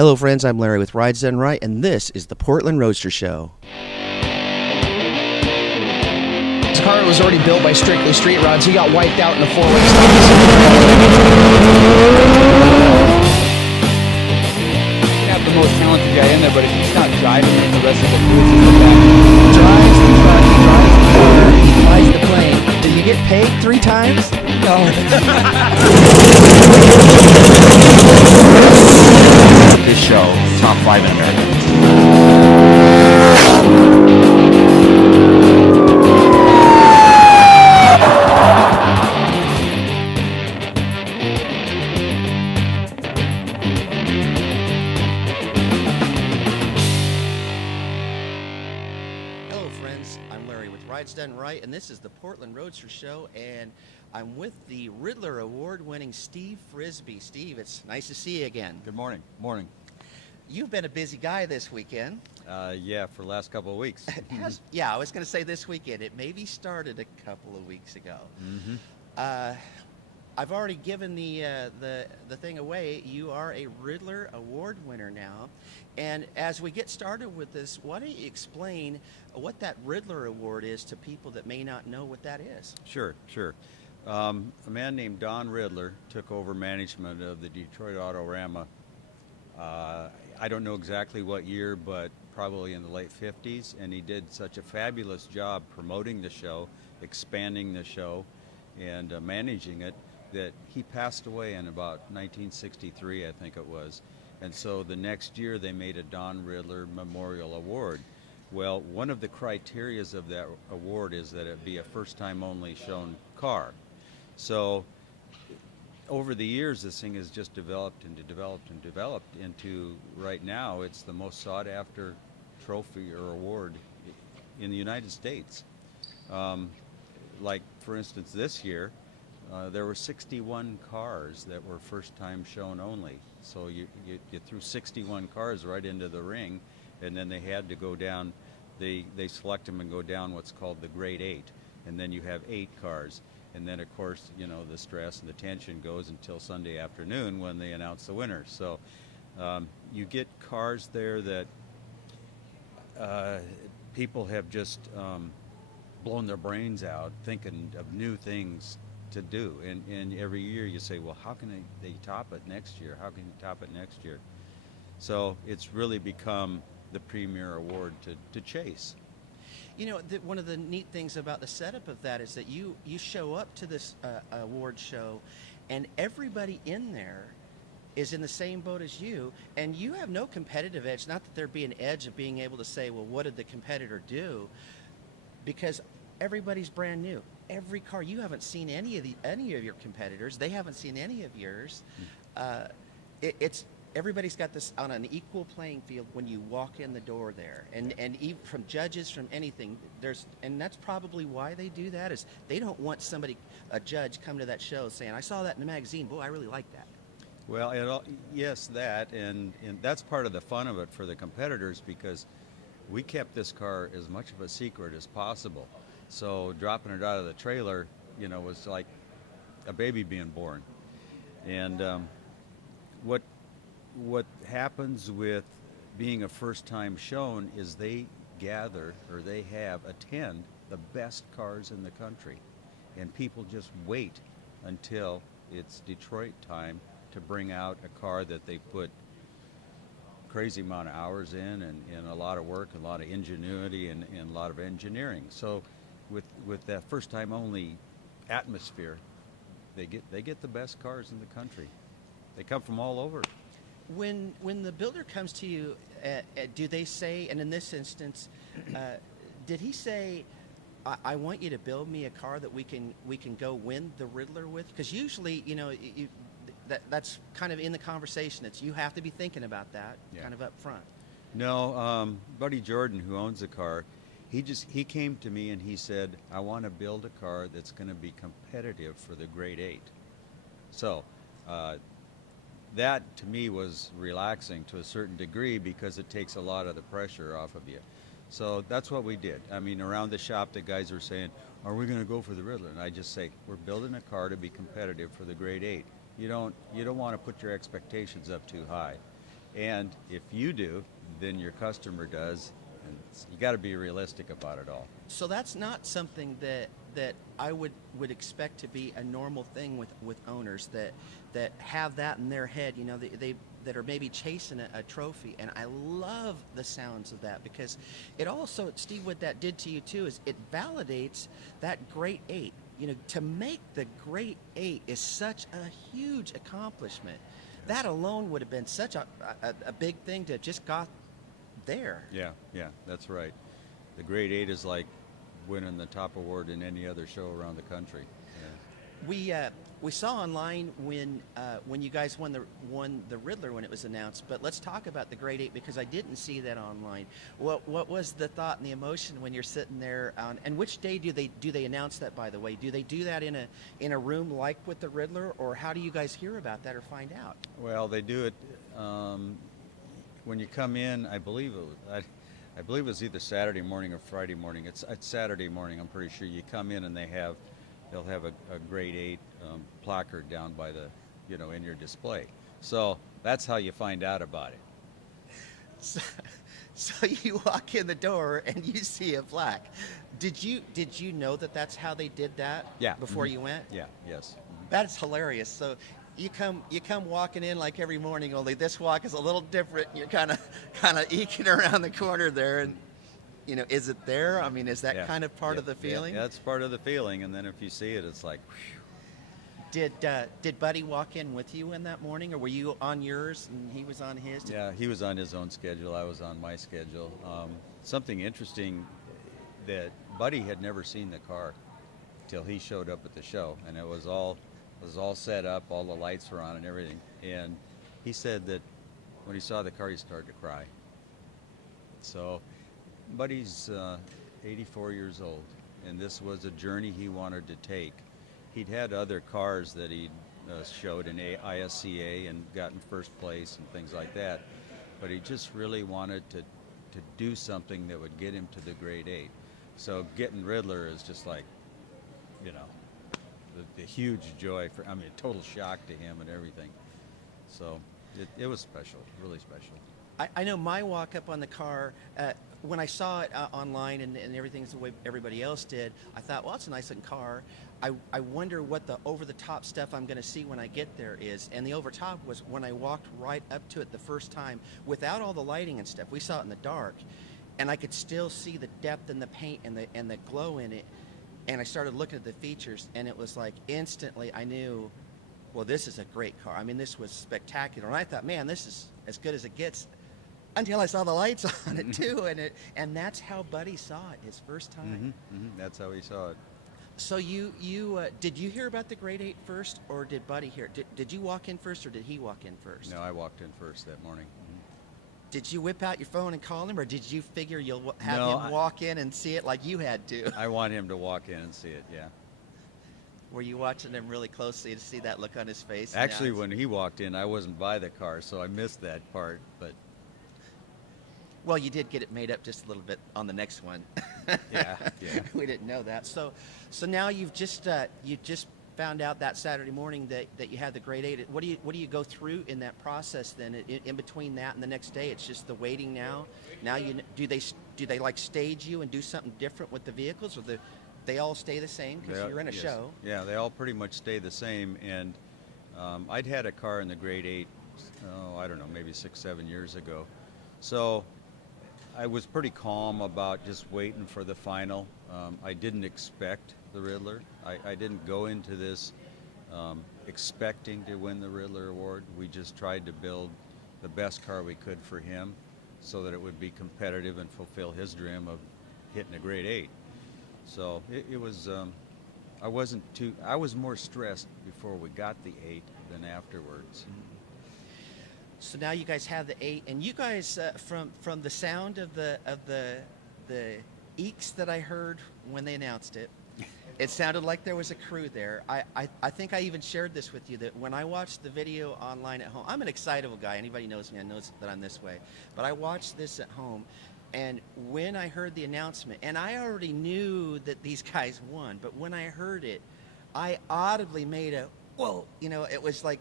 Hello, friends. I'm Larry with Rides Done Right, and this is the Portland Roadster Show. This car was already built by Strictly Street Rods. He got wiped out in the four-way stop. You have the most talented guy in there, but if he's not driving it, the rest of the crew is in the back. Drives the truck, drives the car, flies the plane. Did you get paid 3 times? No. This show, top 5 in America. Hello, friends. I'm Larry with Rides Done Right, and this is the Portland Roadster Show, and I'm with the Ridler Award winning Steve Frisbie. Steve, it's nice to see you again. Good morning. Morning. You've been a busy guy this weekend. Yeah, for the last couple of weeks. Yeah, I was going to say this weekend. It maybe started a couple of weeks ago. I've already given the thing away. You are a Ridler Award winner now. And as we get started with this, why don't you explain what that Ridler Award is to people that may not know what that is? Sure. A man named Don Riddler took over management of the Detroit Autorama. I don't know exactly what year, but probably in the late 50s, and he did such a fabulous job promoting the show, expanding the show, and managing it, that he passed away in about 1963, I think it was. And so the next year they made a Don Riddler Memorial Award. Well, one of the criterias of that award is that it be a first-time only shown car. So over the years, this thing has just developed into, right now, it's the most sought-after trophy or award in the United States. Like, for instance, this year, there were 61 cars that were first-time shown only. So you threw 61 cars right into the ring, and then they had to go down, they select them and go down what's called the Grade 8, and then you have 8 cars. And then, of course, you know, the stress and the tension goes until Sunday afternoon when they announce the winners. So you get cars there that people have just blown their brains out thinking of new things to do. And every year you say, well, how can they top it next year? How can you top it next year? So it's really become the premier award to chase. You know, one of the neat things about the setup of that is that you show up to this award show, and everybody in there is in the same boat as you, and you have no competitive edge. Not that there'd be an edge of being able to say, well, what did the competitor do? Because everybody's brand new. Every car, you haven't seen any of your competitors. They haven't seen any of yours. Everybody's got this on an equal playing field when you walk in the door there, and even from judges, from anything, and that's probably why they do that, is they don't want a judge come to that show saying, I saw that in the magazine, boy, I really like that. Well, yes, that, and that's part of the fun of it for the competitors, because we kept this car as much of a secret as possible. So dropping it out of the trailer, you know, was like a baby being born. And what happens with being a first-time shown is they attend the best cars in the country, and people just wait until it's Detroit time to bring out a car that they put crazy amount of hours in, and a lot of work, a lot of ingenuity, and a lot of engineering. So with that first-time only atmosphere, they get the best cars in the country. They come from all over. When the builder comes to you, do they say, and in this instance, did he say, I want you to build me a car that we can go win the Riddler with? Because usually, you know, that's kind of in the conversation. It's you have to be thinking about that kind of up front. No, Buddy Jordan, who owns the car, he came to me and he said, I want to build a car that's going to be competitive for the Grade 8. So that to me was relaxing to a certain degree, because it takes a lot of the pressure off of you. So that's what we did. I mean, around the shop, the guys were saying, are we going to go for the Riddler? And I just say, we're building a car to be competitive for the Grade 8. You don't want to put your expectations up too high. And if you do, then your customer does. And you got to be realistic about it all. So that's not something that I would expect to be a normal thing with owners that have that in their head. You know, they that are maybe chasing a trophy, and I love the sounds of that, because it also, Steve, what that did to you too is it validates that great 8. You know, to make the great 8 is such a huge accomplishment. That alone would have been such a big thing to have just got there. Yeah, that's right. The grade 8 is like winning the top award in any other show around the country. Yeah. We saw online when you guys won the Riddler when it was announced, but let's talk about the grade 8, because I didn't see that online. What was the thought and the emotion when you're sitting there on, and which day do they announce that, by the way? Do they do that in a room like with the Riddler, or how do you guys hear about that or find out? Well, they do it when you come in. I believe it was either Saturday morning or Friday morning. It's Saturday morning, I'm pretty sure. You come in and they'll have a grade 8 placard down by the, in your display. So that's how you find out about it. So you walk in the door and you see a plaque. Did you know that that's how they did that? Yeah. Before you went? Yeah. Yes. That's hilarious. So you come walking in like every morning, only this walk is a little different. You're kind of eking around the corner there, and is it there? I mean, is that kind of part of the feeling? Yeah, that's part of the feeling. And then if you see it, it's like, whew. Did Buddy walk in with you in that morning, or were you on yours and he was on his? Yeah, he was on his own schedule. I was on my schedule. Something interesting, that Buddy had never seen the car till he showed up at the show, and it was all set up. All the lights were on and everything. And he said that when he saw the car, he started to cry. So Buddy's 84 years old, and this was a journey he wanted to take. He'd had other cars that he'd showed in ISCA and gotten first place and things like that, but he just really wanted to do something that would get him to the grade 8. So getting Riddler is just like, the huge joy total shock to him and everything. So it was special, really special. I know my walk up on the car, when I saw it online and everything's the way everybody else did, I thought, well, it's a nice looking car. I wonder what the over-the-top stuff I'm going to see when I get there is. And the over-top was when I walked right up to it the first time, without all the lighting and stuff. We saw it in the dark, and I could still see the depth in the paint and the glow in it. And I started looking at the features, and it was like instantly I knew, well, this is a great car. I mean, this was spectacular. And I thought, man, this is as good as it gets, until I saw the lights on it too. And that's how Buddy saw it his first time. That's how he saw it. So you did you hear about the grade 8 first, or did Buddy hear it? Did you walk in first, or did he walk in first? No, I walked in first that morning. Did you whip out your phone and call him, or did you figure you'll have him walk in and see it like you had to? I want him to walk in and see it, yeah. Were you watching him really closely to see that look on his face? Actually, when he walked in, I wasn't by the car, so I missed that part, but... Well, you did get it made up just a little bit on the next one. Yeah. We didn't know that. So now you just found out that Saturday morning that you had the grade 8. What do you go through in that process then? In between that and the next day, it's just the waiting now. Now do they like stage you and do something different with the vehicles, or they all stay the same because you're in a show? Yeah, they all pretty much stay the same. And I'd had a car in the grade 8, I don't know, maybe 6-7 years ago. So I was pretty calm about just waiting for the final. I didn't expect the Riddler. I didn't go into this expecting to win the Ridler Award. We just tried to build the best car we could for him so that it would be competitive and fulfill his dream of hitting a grade 8. So it was, I was more stressed before we got the 8 than afterwards. So now you guys have the 8, and you guys, from the sound of the eeks that I heard when they announced it, it sounded like there was a crew there. I think I even shared this with you, that when I watched the video online at home, I'm an excitable guy. Anybody knows me, I knows that I'm this way. But I watched this at home, and when I heard the announcement, and I already knew that these guys won, but when I heard it, I audibly made a, whoa, it was like,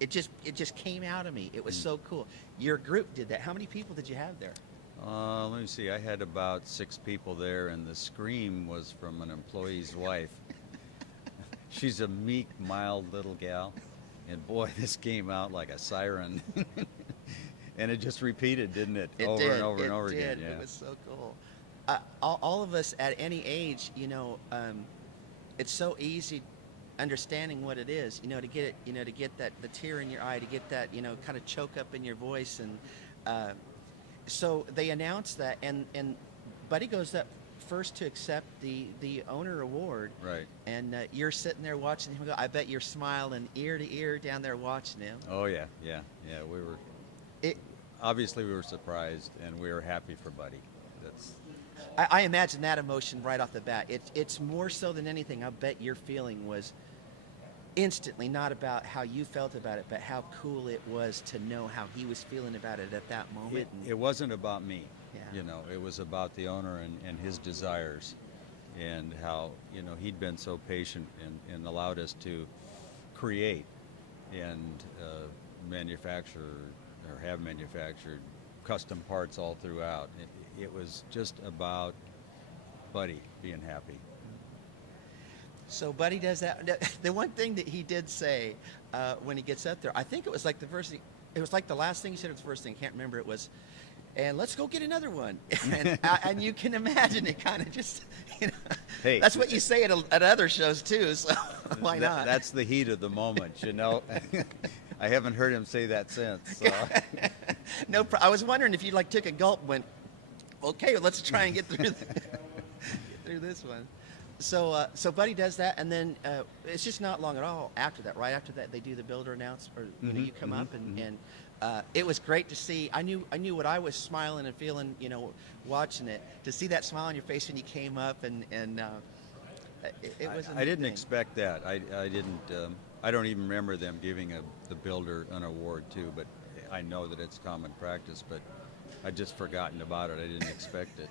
it just came out of me. It was so cool. Your group did that. How many people did you have there? Let me see. I had about 6 people there, and the scream was from an employee's wife. She's a meek, mild little gal, and boy, this came out like a siren. And it just repeated, didn't it? It over did. and over it and over did. again. Yeah. It was so cool. All of us at any age, it's so easy understanding what it is, to get it, to get that the tear in your eye, to get that, kind of choke up in your voice, and so they announced that, and Buddy goes up first to accept the owner award, Right. and you're sitting there watching him go. I bet you're smiling ear to ear down there watching him. Oh yeah, yeah, yeah. We were It, obviously we were surprised, and we were happy for Buddy. That's I imagine that emotion right off the bat. It's more so than anything. I bet your feeling was instantly not about how you felt about it, but how cool it was to know how he was feeling about it at that moment. it wasn't about me. Yeah. It was about the owner and his desires, and how he'd been so patient and allowed us to create and manufacture or have manufactured custom parts all throughout. It was just about Buddy being happy. So Buddy does that. The one thing that he did say when he gets up there, I think it was like the first thing, it was like the last thing he said, it was the first thing, I can't remember, it was, and let's go get another one. And you can imagine it kind of just, Hey, that's what you say at other shows too, so why not? That's the heat of the moment, I haven't heard him say that since. So. No, I was wondering if you took a gulp and went, okay, well, let's try and get through this one. So Buddy does that, and then it's just not long at all after that. Right after that, they do the builder announcement, or you come up, and it was great to see. I knew what I was smiling and feeling, watching it. To see that smile on your face when you came up, and it was. I didn't expect that. I didn't. I don't even remember them giving the builder an award too, but I know that it's common practice. But I'd just forgotten about it. I didn't expect it.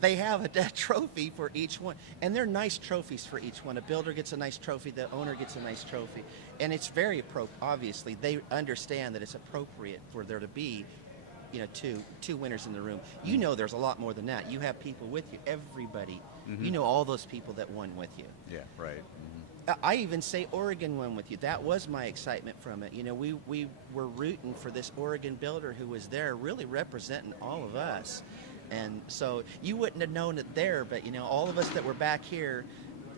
They have a trophy for each one, and they're nice trophies for each one. A builder gets a nice trophy, the owner gets a nice trophy, and it's very obviously they understand that it's appropriate for there to be, two winners in the room. There's a lot more than that. You have people with you, everybody. All those people that won with you. Yeah, right. I even say Oregon won with you. That was my excitement from it. We were rooting for this Oregon builder who was there, really representing all of us. And so you wouldn't have known it there, but all of us that were back here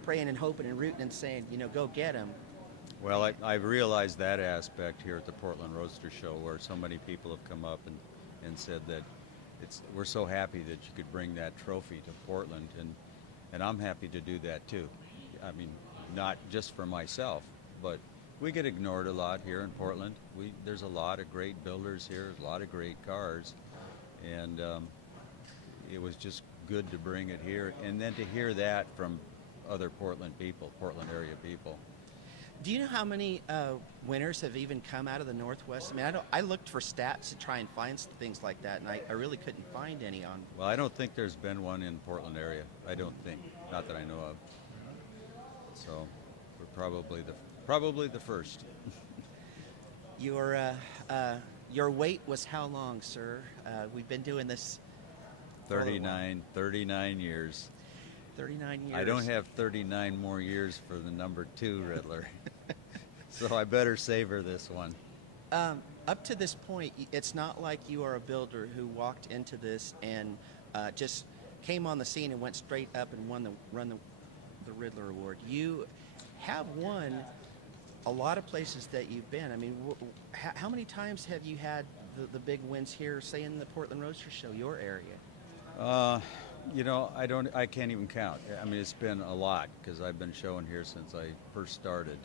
praying and hoping and rooting and saying, go get him. Well, I've realized that aspect here at the Portland Roadster Show, where so many people have come up and said that we're so happy that you could bring that trophy to Portland, and I'm happy to do that too. I mean, not just for myself, but we get ignored a lot here in Portland. There's a lot of great builders here, a lot of great cars, and it was just good to bring it here, and then to hear that from other Portland area people. Do you know how many winners have even come out of the Northwest? I mean, I looked for stats to try and find things like that, and I really couldn't find any on. Well, I don't think there's been one in Portland area. I don't think, not that I know of. So we're probably the first. Your wait was how long, sir? We've been doing this 39 years. 39 years. I don't have 39 more years for the number 2 Riddler. So I better savor this one. Up to this point, it's not like you are a builder who walked into this and just came on the scene and went straight up and won the Ridler Award. You have won a lot of places that you've been. I mean, how many times have you had the big wins here, say in the Portland Roadster Show, your area? I can't even count. I mean, it's been a lot because I've been showing here since I first started.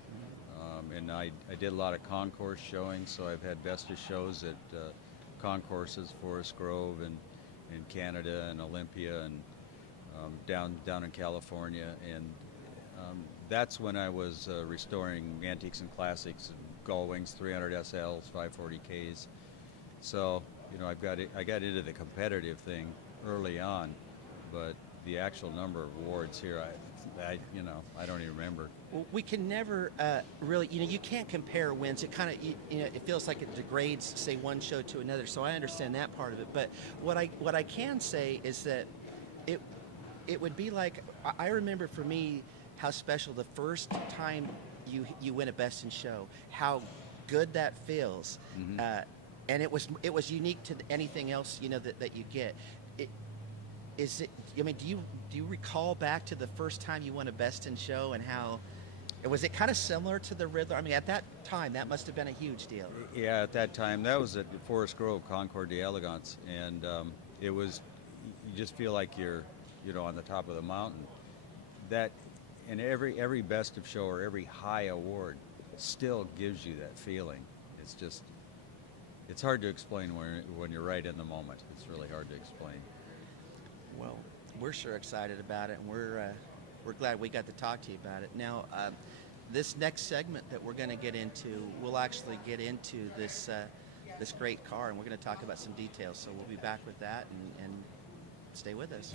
And I did a lot of concourse showings, so I've had best of shows at concourses, Forest Grove and in Canada and Olympia and down in California. And that's when I was restoring antiques and classics, gull wings, 300 SLs, 540Ks. So, I got into the competitive thing early on, but the actual number of awards here, I don't even remember. Well, we can never really, you can't compare wins. It kind of, it feels like it degrades, say, one show to another. So I understand that part of it. But what I can say is that it would be like, I remember for me how special the first time you win a Best in Show, how good that feels, Mm-hmm. and it was unique to anything else that you get. Is it? I mean, do you recall back to the first time you won a Best in Show and how? Was it kind of similar to the Riddler? I mean, at that time, that must have been a huge deal. Yeah, at that time, that was at Forest Grove, Concours d'Elegance, and it was. You just feel like you're, on the top of the mountain. That, and every Best of Show or every high award still gives you that feeling. It's just, it's hard to explain when you're right in the moment. It's really hard to explain. Well, we're sure excited about it, and we're glad we got to talk to you about it. Now, this next segment that we're going to get into, we'll actually get into this great car, and we're going to talk about some details. So we'll be back with that, and stay with us.